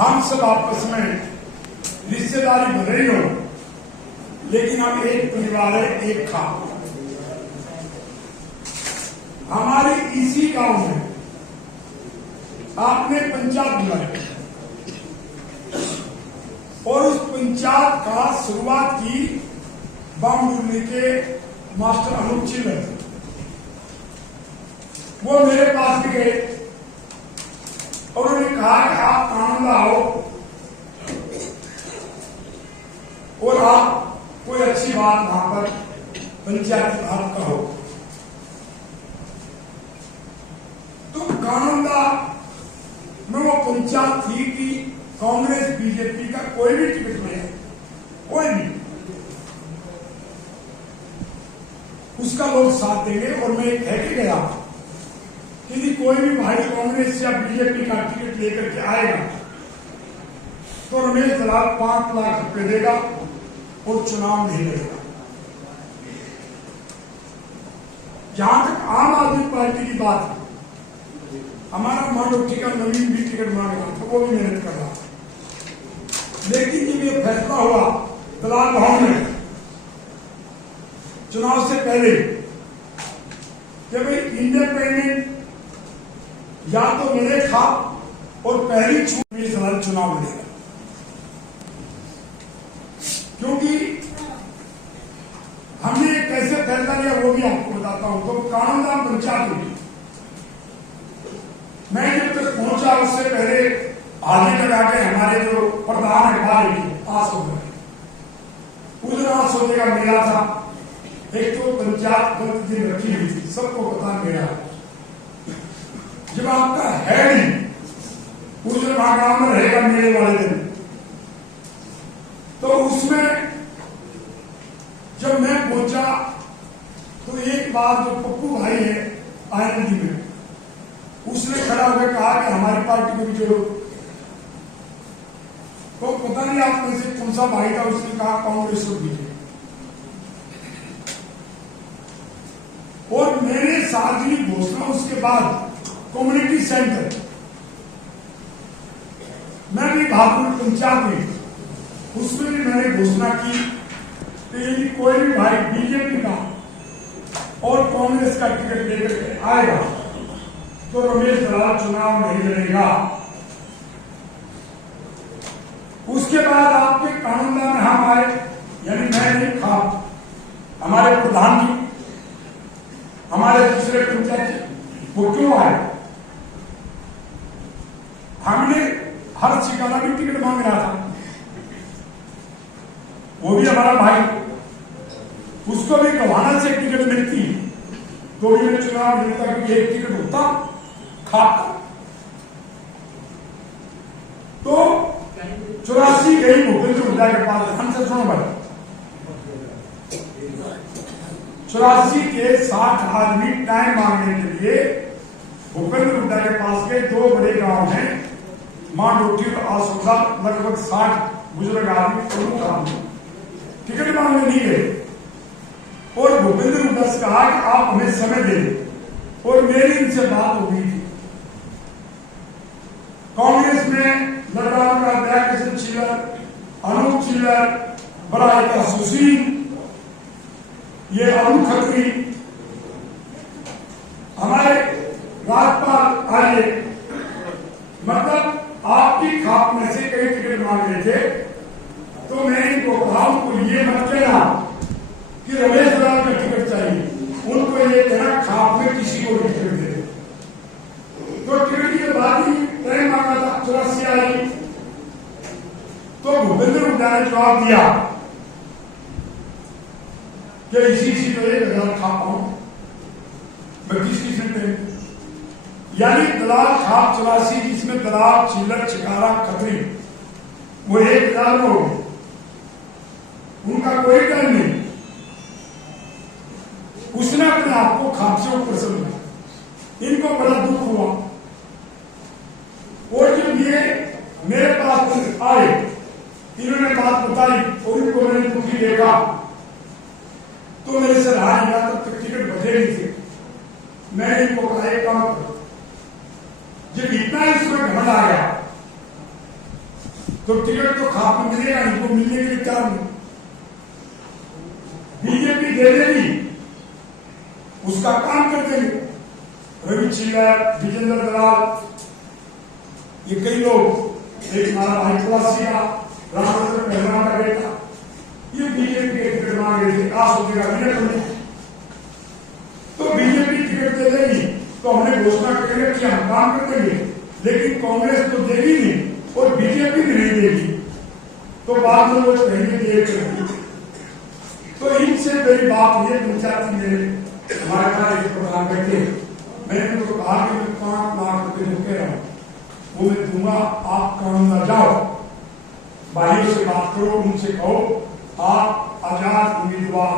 हम सब आपस में रिश्तेदारी बन रही हो, लेकिन हम एक परिवार है, एक खाप। हमारे इसी गांव में आपने पंचायत बुलाई और उस पंचायत का शुरुआत की बामडुल्ली के मास्टर अनूप चिल्लर। वो मेरे पास भी गए और उन्होंने कहा कि आप कानून लाओ और आप कोई अच्छी बात वहां पर पंचायत की बात कहो। तो कानूनदा में वो पंचायत थी कि कांग्रेस बीजेपी का कोई भी टिकट नहीं है, कोई भी उसका लोग साथ देंगे। और मैं कह के गया कि कोई भी भाई कांग्रेस या बीजेपी का टिकट लेकर के आएगा तो रमेश दलाल 5 लाख रुपए देगा और चुनाव नहीं लड़ेगा। जहां तक आम आदमी पार्टी की बात है, हमारा मांडोठी का नवीन भी टिकट मांग रहा था, वो भी मेहनत कर रहा था। लेकिन जब ये फैसला हुआ दलाल भवन में चुनाव से पहले कि भाई इंडिपेंडेंट या तो मिले था और पहली छूट में दलाल चुनाव लड़ेगा, क्योंकि हमने कैसे फैसला लिया वो भी आपको बताता हूं। तो कानूनदान पंचायत हुई, मैं जब तक पहुंचा उससे पहले आगे लगा के हमारे जो प्रधान है पास हो गए। उस दिन आज सोने का मेला था, एक तो पंचायत गलत दिन रखी हुई थी, सबको पता मेरा। जब आपका है नहीं उस दिन गांव में रहेगा मेले वाले दिन, तो उसमें जब मैं पहुंचा तो एक बार जो पप्पू भाई है आईएनडी में, उसने खड़ा होकर कहा कि हमारी पार्टी को भी जोड़ो। तो पता नहीं आप में से कौन सा भाई था, उसने कहा कांग्रेस को भी। और मेरे सार्वजनिक घोषणा उसके बाद कम्युनिटी सेंटर मैं भी भागपुर पंचायत में उसमें भी मैंने घोषणा की कि यदि कोई भी भाई बीजेपी का और कांग्रेस का टिकट लेकर के आएगा तो रमेश दलाल चुनाव नहीं लड़ेगा। उसके बाद आपके कानूनदान में हम आए, यानी मैं नहीं था, हमारे प्रधान जी, हमारे दूसरे पंचायत, वो क्यों आए? हमने हर शिकाला भी टिकट मांग रहा था, वो भी हमारा भाई, उसको भी गवाना से टिकट मिलती तो भी मैं चुनाव मिलता, क्योंकि एक टिकट होता खाप। तो 84 गई भूपेंद्र हुड्डा के पास, हमसे सुनो भाई, 84 के 60 आदमी टाइम मांगने के लिए भूपेंद्र हुड्डा के पास गए। 2 बड़े गांव हैं, मांडोठी और आसोदा, लगभग 60 बुजुर्ग आदमी, प्रमुख आदमी टिकट मांगने नहीं गए। और भूपेंद्र हुड्डा से कहा कि आप हमें समय दें, और मेरी इनसे बात हो गई थी। कांग्रेस में लड़ाऊ का दयाकिशन चिल्लर, अनूप चिल्लर, बराई का सुशील, ये अरुण खत्री, हमारे राज्यपाल आर्य, मतलब आपकी खाप में से कई टिकट मांग रहे थे। तो मैं इनको कहा, उनको ये मत कहना कि रमेश दलाल का टिकट चाहिए, उनको ये कहना खाप में किसी को भी टिकट दे। तो टिकट के बाद ही तय मांगा था, 84 आई। तो भूपेंद्र हुड्डा ने जवाब दिया कि इसी को 1000 खाप हूं मैं, किसकी सुनते, यानी दलाल खाप 84 जिसमें दलाल चिल्लर चिकारा खत्री वो 1000 में हो, उनका कोई डर नहीं। उसने अपने आप को खाप से ऊपर समझा, इनको बड़ा दुख हुआ। और जब ये मेरे पास आए, इन्होंने बात बताई और इनको मैंने दुखी देखा, तो मेरे से रहा नहीं, तब तक टिकट बचे नहीं थे। मैंने इनको कहा एक काम करो, जब इतना इसमें घमंड आ गया तो टिकट तो खाप में मिलेगा नहीं, तो मिलने के लिए क्या नहीं, बीजेपी दे देगी, उसका काम कर देंगे। रवि चिल्लर, विजेंद्र दलाल, ये कई लोग, एक हमारा भाई प्रवासी का रामचंद्र पहलवान का बेटा, ये बीजेपी के टिकट मांगे थे, आ सोचेगा मिनट, तो बीजेपी टिकट दे देगी तो हमने घोषणा करेंगे कि हम काम कर देंगे, लेकिन कांग्रेस तो देगी नहीं और बीजेपी भी नहीं देगी, तो बाद में लोग कहेंगे देगी। तो इनसे मेरी बात ये पंचायती मेरे हमारे पास एक प्रधान बैठे, मैंने उनको कहा कि मैं 5 लाख रुपए जो कह रहा हूँ वो मैं दूंगा, आप काम न जाओ, भाइयों से बात करो, उनसे कहो आप आजाद उम्मीदवार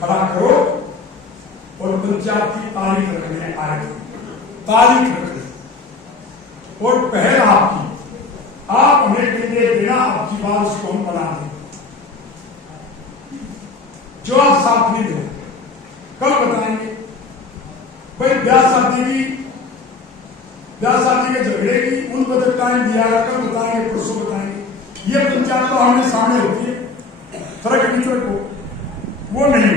खड़ा करो और पंचायत की तारीख रखने आए, तारीख रखने और पहल आपकी, आप हमें निर्णय देना, आपकी बात उसको हम बना दें। जो आप साथ नहीं दो, कब बताएंगे भाई? ब्याह शादी के झगड़े की उनको जब टाइम दिया, कब बताएंगे, परसों बताएंगे। ये पंचायत तो हमने सामने होती है, फर्क मित्र को वो नहीं,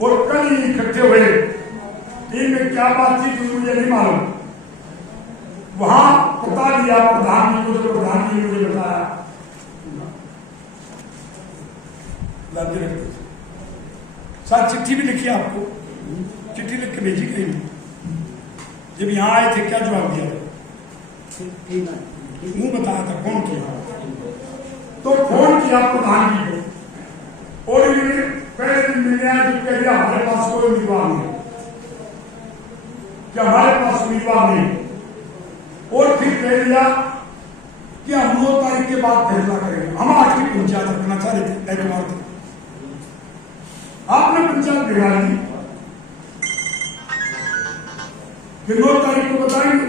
और कल ही इकट्ठे हुए, इनमें क्या बात थी तो मुझे नहीं मालूम, वहां पता दिया प्रधान जी को, जो प्रधान जी ने मुझे बताया, साथ चिट्ठी भी लिखी आपको, चिट्ठी लिख के भेजी कहीं, जब यहाँ आए थे क्या जवाब दिया, मुंह बताया था कौन किया, तो फोन किया प्रधान जी को, और ये पहले दिन मिलने आए तो कह दिया हमारे पास कोई उम्मीदवार नहीं, कि हमारे पास उम्मीदवार नहीं, और फिर कह दिया कि हम 9 तारीख के बाद फैसला करेंगे। हम आखिरी पंचायत रखना चाह रहे थे, एतवार थे, आपने पंचायत बिगाड़ दी कि 9 तारीख को बताएंगे,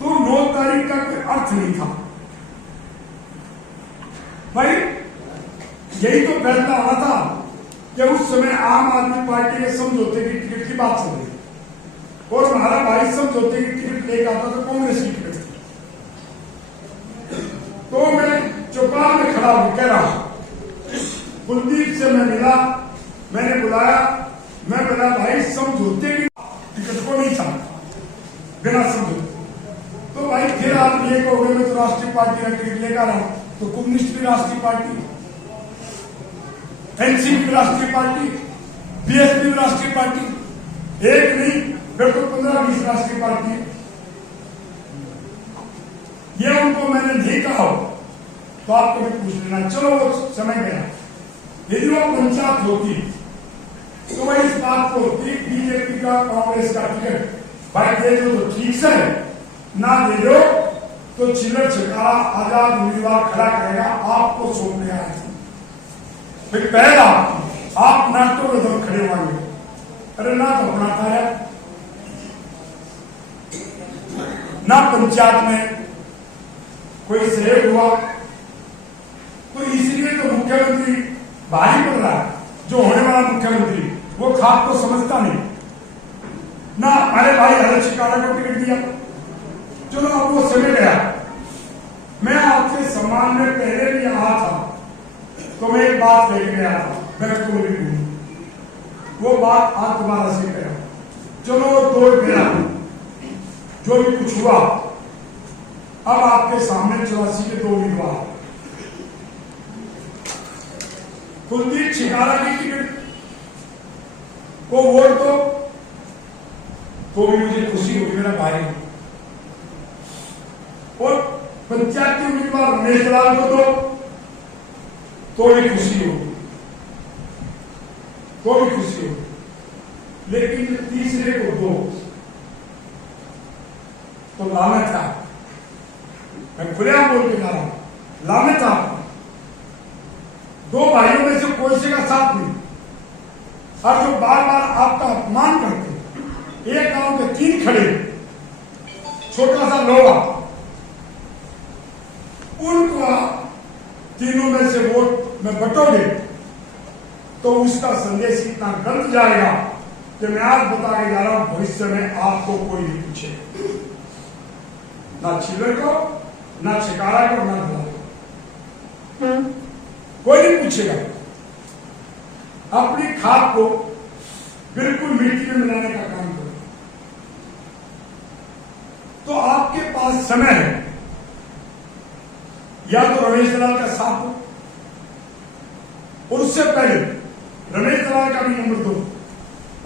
तो 9 तारीख का कोई अर्थ नहीं था भाई। यही तो फैसला हुआ था कि उस समय आम आदमी पार्टी के समझौते की टिकट की बात चल रही, और हमारा भाई समझौते की टिकट लेकर आता तो कांग्रेस की टिकट थी, तो मैं चौपाल में खड़ा हूं, कह रहा हूं, कुलदीप से मैं मिला, मैंने बुलाया, मैं बोला भाई समझौते की टिकट को नहीं था, बिना समझौते, तो भाई फिर आप ये कहोगे मैं तो राष्ट्रीय पार्टी का टिकट लेकर आ रहा हूं, तो कम्युनिस्ट भी राष्ट्रीय पार्टी, एनसीपी भी राष्ट्रीय पार्टी, बीएसपी भी राष्ट्रीय पार्टी, एक नहीं फिर तो 15-20 राष्ट्रीय पार्टी है। ये उनको मैंने नहीं कहा तो आप कभी पूछ लेना, चलो वो समय गया। यदि वो पंचायत होती तो वह इस बात को होती, बीजेपी का कांग्रेस का टिकट भाई दे दो तो ठीक से, ना दे दो तो चिल्लर छिकारा आजाद उम्मीदवार खड़ा करेगा, आपको सौंपने आए थे, फिर पहला आप नाटों में दम खड़े होंगे, अरे ना तो अपना था ना पंचायत में कोई सहयोग हुआ, तो इसलिए तो मुख्यमंत्री भारी पड़ रहा है, जो होने वाला मुख्यमंत्री वो खाप को समझता नहीं ना, अरे भाई हरे शिकारा को टिकट दिया, चलो अब वो समय गया। मैं आपसे सम्मान में पहले भी आया था, तो मैं एक बात कह गया था, मैं तो भी वो बात आज दोबारा से कह रहा हूं, चलो तोड़ गया, जो भी कुछ हुआ, अब आपके सामने 84 के 2 उम्मीदवार, कुलदीप छिकारा की टिकट को वोट तो भी मुझे खुशी होगी, मेरा भाई, और पंचायती उम्मीदवार रमेश दलाल को तो भी खुशी होगी, तो भी खुशी होगी, लेकिन तीसरे को दो तो लानत था, मैं खुलेआम बोल के जा रहा हूं, लानत आपको, 2 भाइयों में से कोई से का साथ नहीं, और जो बार बार आपका अपमान करते, एक गांव के 3 खड़े, छोटा सा लोहा, उनको तीनों में से वोट में बटोगे तो उसका संदेश इतना गलत जाएगा कि मैं आज बता के जा रहा हूं, भविष्य में आपको कोई नहीं पूछे। ना चिल्लर को, ना छिकारा को, ना दलाल को। कोई नहीं पूछेगा। अपनी खाद को बिल्कुल मिट्टी में मिलाने का काम करो। तो आपके पास समय है, या तो रमेश दलाल का साथ दो, और उससे पहले रमेश दलाल का भी नंबर दो,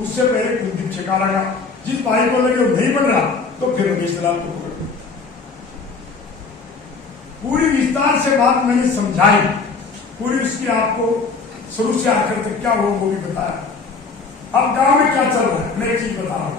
उससे पहले कुलदीप छिकारा का। जिस भाई को लगे वो नहीं बन रहा तो फिर रमेश दलाल को पकड़ो। पूरी विस्तार से बात मैंने समझाई, पूरी उसकी आपको शुरू से आखिर तक क्या हुआ वो भी बताया। अब गांव में क्या चल रहा है मैं एक चीज बता रहा हूं।